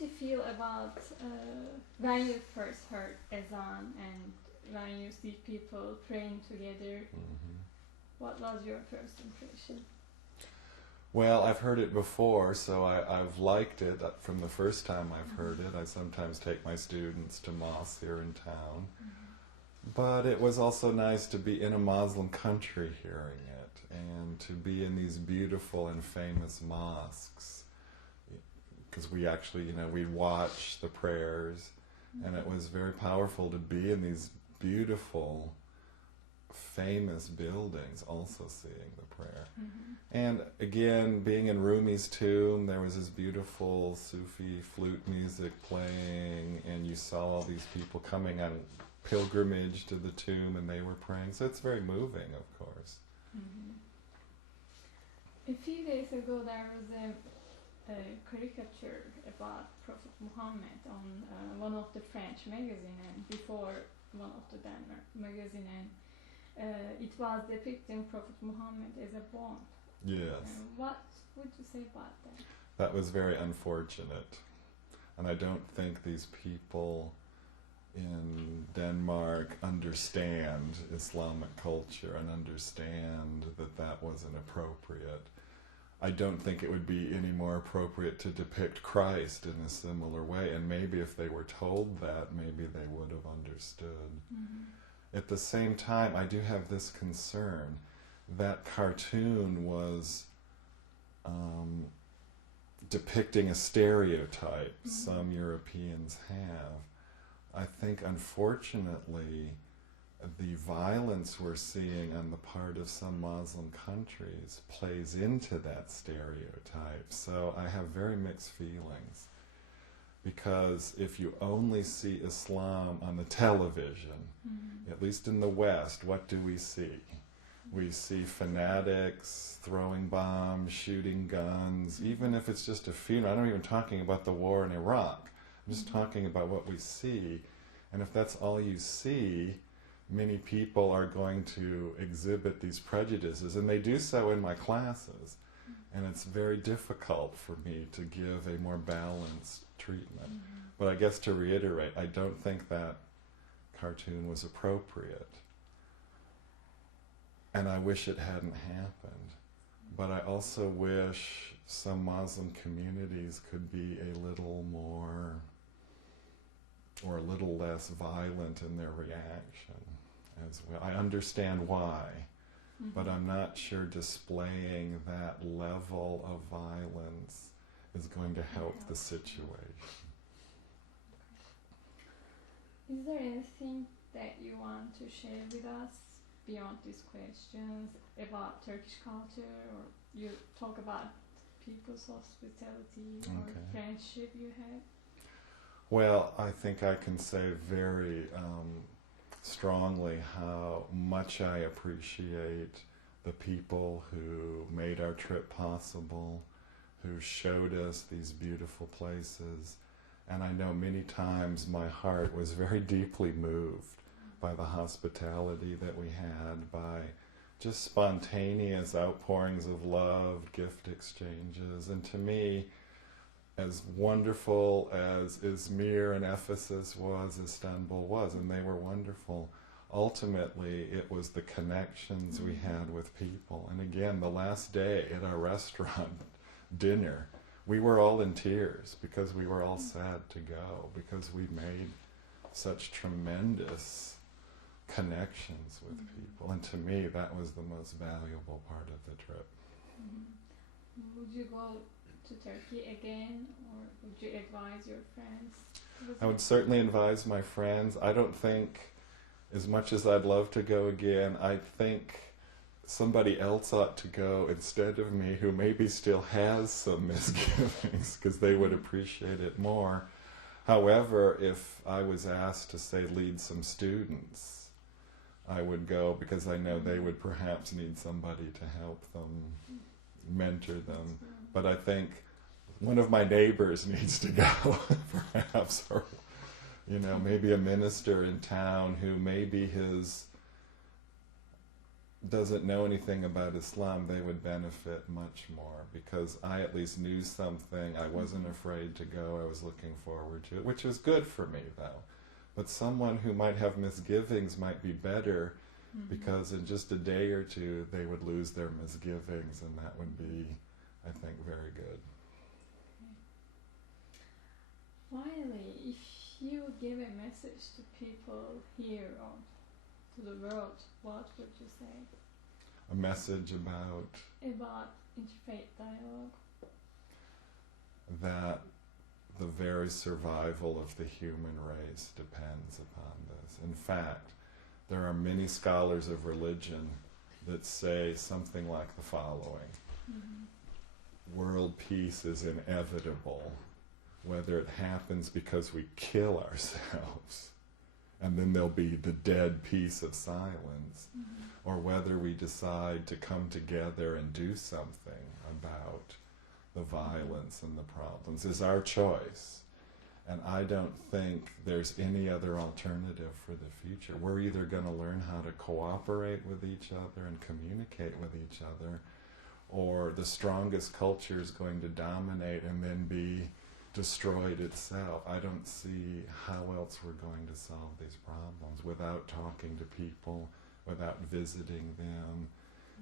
did you feel about when you first heard Ezan and when you see people praying together? What was your first impression? Well, I've heard it before, so I've liked it from the first time I've heard it. I sometimes take my students to mosques here in town. But it was also nice to be in a Muslim country hearing it, and to be in these beautiful and famous mosques. Because we actually, we'd watch the prayers, and it was very powerful to be in these beautiful, famous buildings also seeing the prayer. And again, being in Rumi's tomb, there was this beautiful Sufi flute music playing, and you saw all these people coming on pilgrimage to the tomb, and they were praying. So it's very moving, of course. A few days ago there was a caricature about Prophet Muhammad on one of the French magazine, and before one of the Denmark magazine, and it was depicting Prophet Muhammad as a bomb. Yes. What would you say about that? That was very unfortunate. And I don't think these people in Denmark understand Islamic culture and understand that that wasn't appropriate. I don't think it would be any more appropriate to depict Christ in a similar way, and maybe if they were told that, maybe they would have understood. At the same time, I do have this concern. That cartoon was depicting a stereotype some Europeans have. I think, unfortunately, the violence we're seeing on the part of some Muslim countries plays into that stereotype. So I have very mixed feelings. Because if you only see Islam on the television, at least in the West, what do we see? We see fanatics throwing bombs, shooting guns, even if it's just a funeral. I'm not even talking about the war in Iraq. I'm just talking about what we see. And if that's all you see, many people are going to exhibit these prejudices, and they do so in my classes. And it's very difficult for me to give a more balanced treatment. But I guess to reiterate, I don't think that cartoon was appropriate. And I wish it hadn't happened. But I also wish some Muslim communities could be a little more, or a little less violent in their reaction as well. I understand why, but I'm not sure displaying that level of violence is going to help the situation. Is there anything that you want to share with us beyond these questions about Turkish culture, or you talk about people's hospitality or friendship you have? Well, I think I can say very strongly how much I appreciate the people who made our trip possible, who showed us these beautiful places. And I know many times my heart was very deeply moved by the hospitality that we had, by just spontaneous outpourings of love, gift exchanges. And to me, as wonderful as Izmir and Ephesus was, Istanbul was, and they were wonderful, ultimately it was the connections we had with people. And again, the last day at our restaurant dinner, we were all in tears because we were all sad to go, because we made such tremendous connections with people. And to me, that was the most valuable part of the trip. Would you go to Turkey again, or would you advise your friends? I would certainly advise my friends. I don't think, as much as I'd love to go again, I think somebody else ought to go instead of me, who maybe still has some misgivings, because they would appreciate it more. However, if I was asked to, say, lead some students, I would go, because I know they would perhaps need somebody to help them, mentor them. But I think one of my neighbors needs to go, perhaps, or maybe a minister in town who maybe his doesn't know anything about Islam, they would benefit much more, because I at least knew something. I wasn't afraid to go. I was looking forward to it, which was good for me, though. But someone who might have misgivings might be better, because in just a day or two they would lose their misgivings, and that would be, I think, very good. Finally, if you would give a message to people here or to the world, what would you say? A message about interfaith dialogue. That the very survival of the human race depends upon this. In fact, there are many scholars of religion that say something like the following. World peace is inevitable, whether it happens because we kill ourselves, and then there'll be the dead peace of silence, or whether we decide to come together and do something about the violence and the problems, is our choice. And I don't think there's any other alternative for the future. We're either going to learn how to cooperate with each other and communicate with each other, or the strongest culture is going to dominate and then be destroyed itself. I don't see how else we're going to solve these problems without talking to people, without visiting them.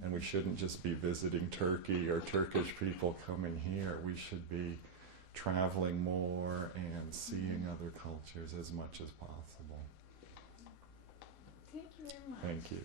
And we shouldn't just be visiting Turkey or Turkish people coming here. We should be traveling more and seeing other cultures as much as possible. Thank you very much. Thank you.